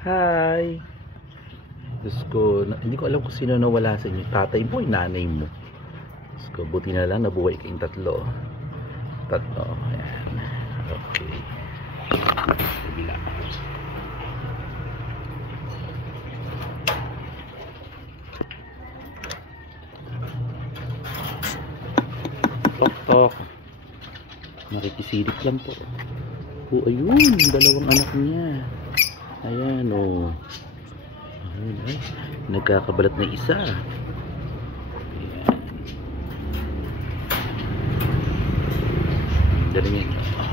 Hi! Diyos ko, hindi ko alam kung sino nawala sa inyo. Tatay mo o nanay mo? Diyos ko, buti na lang nabuhay kayong tatlo. Tatlo, ayan. Okay. Kabila. Tok tok. Nakikisilip lang po. Oh, ayun, dalawang anak niya. Ayan, oh. Ayun, ay. Nagkakabalat na isa. Ayan. Dali niya.